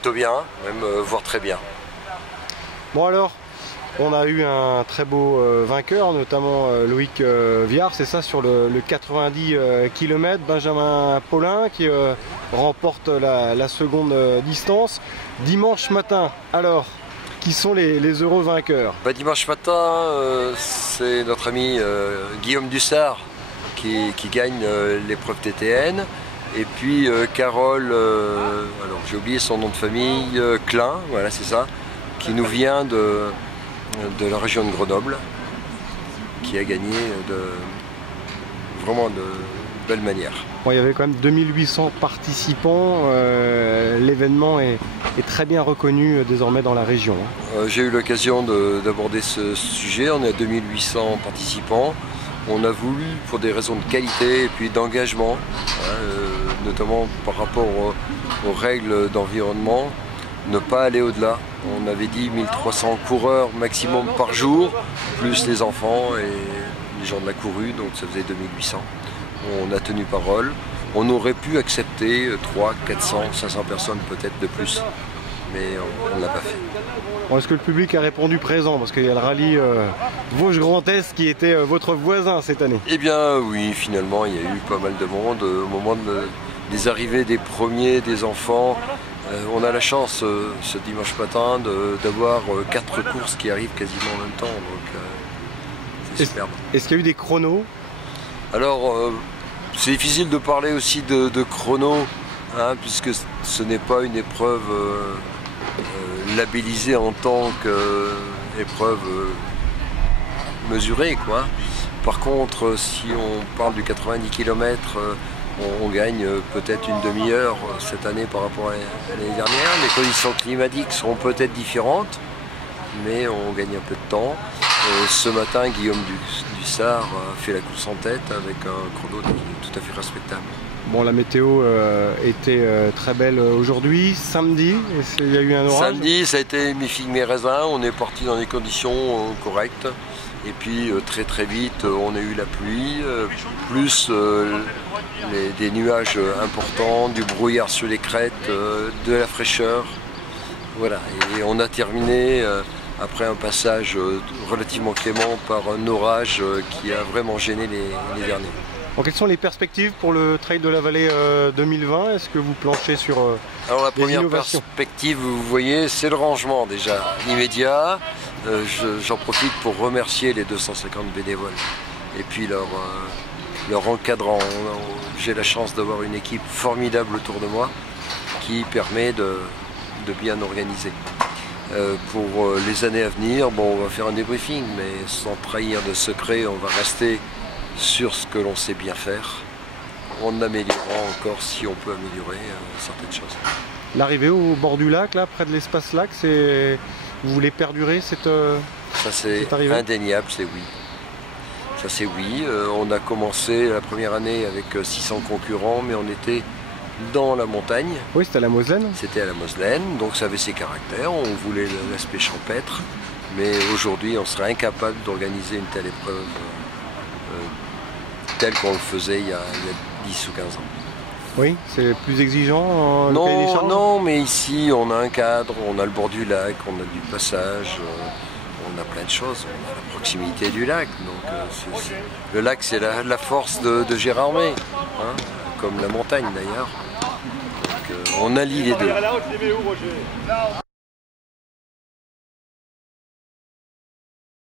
plutôt bien, même voire très bien. Bon alors, on a eu un très beau vainqueur, notamment Loïc Viard, c'est ça, sur le 90 km, Benjamin Paulin qui remporte la seconde distance. Dimanche matin, alors, qui sont les heureux vainqueurs? Dimanche matin, c'est notre ami Guillaume Dussard qui gagne l'épreuve TTN. Et puis Carole, alors j'ai oublié son nom de famille, Klein, voilà c'est ça, qui nous vient de la région de Grenoble, qui a gagné vraiment de belle manière. Bon, il y avait quand même 2800 participants, l'événement est très bien reconnu désormais dans la région. J'ai eu l'occasion d'aborder ce sujet, on est à 2800 participants. On a voulu, pour des raisons de qualité et puis d'engagement, notamment par rapport aux règles d'environnement, ne pas aller au-delà. On avait dit 1300 coureurs maximum par jour, plus les enfants et les gens de la courue, donc ça faisait 2800. On a tenu parole. On aurait pu accepter 300, 400, 500 personnes peut-être de plus, mais on ne l'a pas fait. Bon, est-ce que le public a répondu présent? Parce qu'il y a le rallye Vosges Grand Est qui était votre voisin cette année. Eh bien oui, finalement il y a eu pas mal de monde au moment des arrivées des premiers, des enfants. On a la chance ce dimanche matin d'avoir 4 courses qui arrivent quasiment en même temps, donc c'est superbe. Est-ce qu'il y a eu des chronos? Alors c'est difficile de parler aussi de chrono, puisque ce n'est pas une épreuve labellisée en tant qu'épreuve mesurée, quoi. Par contre, si on parle du 90 km, on gagne peut-être une demi-heure cette année par rapport à l'année dernière. Les conditions climatiques seront peut-être différentes, mais on gagne un peu de temps. Ce matin, Guillaume Dussard a fait la course en tête avec un chrono tout à fait respectable. Bon, la météo était très belle aujourd'hui. Samedi, il y a eu un orage? Samedi, ça a été mes figues, mes raisins. On est parti dans des conditions correctes. Et puis très vite, on a eu la pluie, plus des nuages importants, du brouillard sur les crêtes, de la fraîcheur. Voilà, et on a terminé après un passage relativement clément par un orage qui a vraiment gêné les derniers. Bon, quelles sont les perspectives pour le Trail de la Vallée 2020? Est-ce que vous planchez sur Alors la première innovations? perspective, vous voyez, c'est le rangement déjà immédiat. J'en profite pour remercier les 250 bénévoles et puis leur encadrant. J'ai la chance d'avoir une équipe formidable autour de moi qui permet de bien organiser. Pour les années à venir, bon, on va faire un débriefing, mais sans trahir de secret, on va rester sur ce que l'on sait bien faire, en améliorant encore si on peut améliorer certaines choses. L'arrivée au bord du lac, là, près de l'espace lac, vous voulez perdurer cette Ça c'est indéniable, c'est oui. Ça c'est oui. On a commencé la première année avec 600 concurrents, mais on était dans la montagne. Oui, c'était à la Moselaine. C'était à la Moselaine, donc ça avait ses caractères. On voulait l'aspect champêtre, mais aujourd'hui on serait incapable d'organiser une telle épreuve telle qu'on le faisait il y a 10 ou 15 ans. Oui, c'est plus exigeant Non, mais ici on a un cadre, on a le bord du lac, on a du passage, on a plein de choses, on a la proximité du lac. Donc le lac c'est la force de Gérardmer, comme la montagne d'ailleurs. Donc on allie les deux.